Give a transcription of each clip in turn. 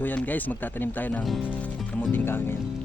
So yan guys, magtatanim tayo ng kamuting kahoy ngayon.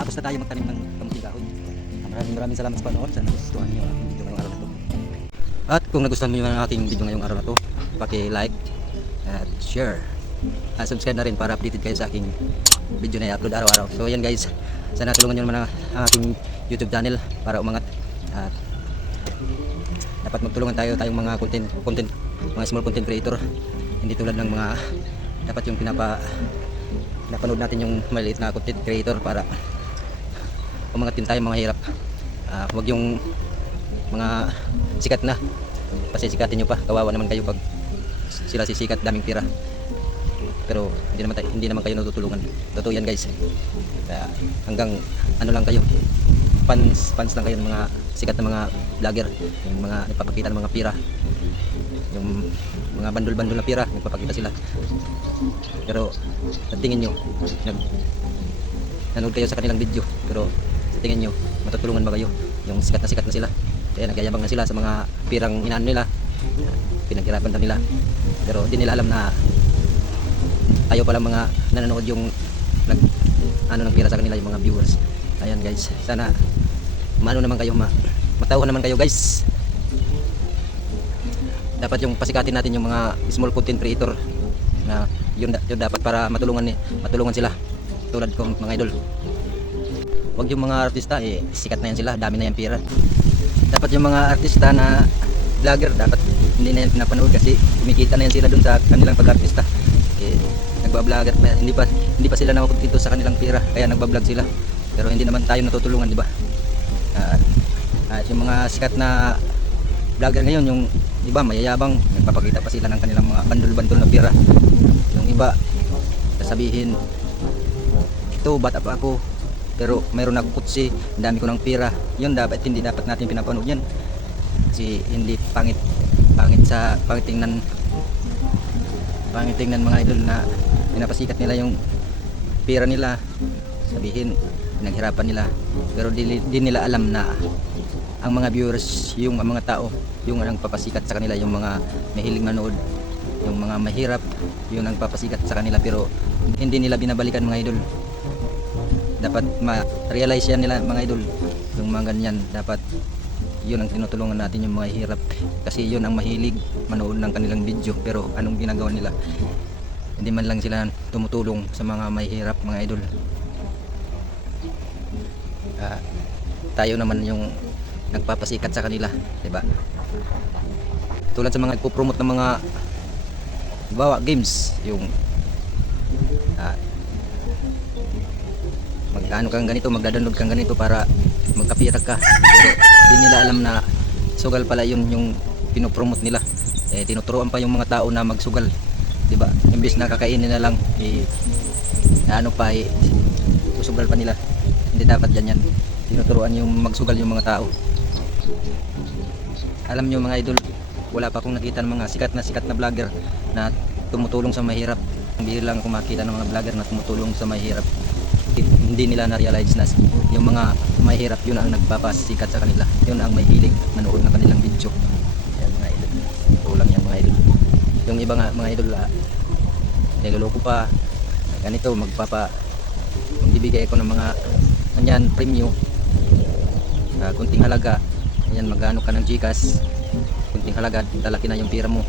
Tapos na tayo magtanim ng kamuting kahoy. Ah, Maraming maraming salamat sa panood. Sana nagustuhan niyo ang video ngayong araw na to. At kung nagustuhan niyo ang aking video ngayong araw na to, paki-like at share. At subscribe na rin para updated kayo sa aking video na i-upload araw-araw. So ayan guys, sana tulungan niyo naman ang aking YouTube channel para umangat. At dapat magtulungan tayo tayong mga content content mga small content creator hindi tulad ng mga dapat yung pinapa napanood natin yung maliit na content creator para umangat din tayo mga hirap. Ah, wag yung mga sikat na. Kasi sikatin nyo pa kawawa naman kayo pag sila sisikat daming tira. Pero hindi naman tayo, hindi naman kayo natutulungan. Totoo yan guys. Kaya hanggang ano lang kayo fans fans lang kayo ng mga sikat na mga vlogger yung mga nagpapakita ng mga pira. Yung mga bandol-bandol na pira nagpapakita sila. Pero sa tingin nyo nag nanood kayo sa kanilang video pero sa tingin nyo matutulungan ba kayo? Yung sikat na sikat na sila. Kaya nagyayabang na sila sa mga pirang inaan nila. Pinaghirapan na nila. Pero hindi nila alam na tayo pala mga nanonood yung nag ano ng pira sa kanila yung mga viewers. Ayan guys. Sana maano naman kayo ma matawa naman kayo guys. Dapat yung pasikatin natin yung mga small content creator na yun, yun dapat para matulungan ni matulungan sila. Tulad kong mga idol wag yung mga artista eh sikat na yan sila dami na yan pira. Dapat yung mga artista na vlogger dapat hindi na yan pinapanood kasi kumikita na yan sila dun sa kanilang pag-artista. Eh, nagba-vlogger pa hindi pa hindi pa sila nakapag dito sa kanilang pira kaya nagba-vlog sila. Pero hindi naman tayo natutulungan di ba? Ah, at yung mga sikat na vlogger ngayon yung iba mayayabang nagpapakita pa sila ng kanilang mga bandol-bandol na pira. Yung iba sasabihin ito bata pa ako pero mayroon ako kutsi ang dami ko ng pira. Yun dapat hindi dapat natin pinapanood yan kasi hindi pangit pangit sa pangit tingnan pangit tingnan mga idol na pinapasikat nila yung pira nila. Sabihin pinaghirapan nila. Pero di, di nila alam na ang mga viewers yung mga tao yung ang papasikat sa kanila yung mga mahilig manood yung mga mahirap yung ang papasikat sa kanila. Pero hindi nila binabalikan mga idol dapat ma-realize yan nila mga idol. Yung mga ganyan dapat yun ang tinutulungan natin yung mga hirap. Kasi yun ang mahilig manood ng kanilang video. Pero anong ginagawa nila? Hindi man lang sila tumutulong sa mga mahihirap mga idol. Ah, tayo naman yung nagpapasikat sa kanila, 'di ba? Tulad sa mga nagpo-promote ng mga bawa games, yung ah, mag-ano kang ganito, magda-download kang ganito para magkapira ka. Pero nila alam na sugal pala yun yung pinopromote nila. Eh tinuturuan pa yung mga tao na magsugal, 'di ba? Imbes na kakainin na lang, eh, ano pa eh, susugal pa nila hindi dapat ganyan tinuturuan yung magsugal yung mga tao alam nyo mga idol wala pa akong nakita ng mga sikat na sikat na vlogger na tumutulong sa mahirap hindi lang ako makita ng mga vlogger na tumutulong sa mahirap hindi nila na-realize na yung mga mahirap yun ang nagpapasikat sa kanila. Yun ang may hilig manood ng kanilang video. Yan mga idol. Kulang yan mga idol. Yung iba nga mga idol ah, niloloko pa. Ganito magpapa magbibigay ako ng mga kanyan premium uh, kunting halaga. Yan magano ka ng Gcash. Kunting halaga talaki na yung pira mo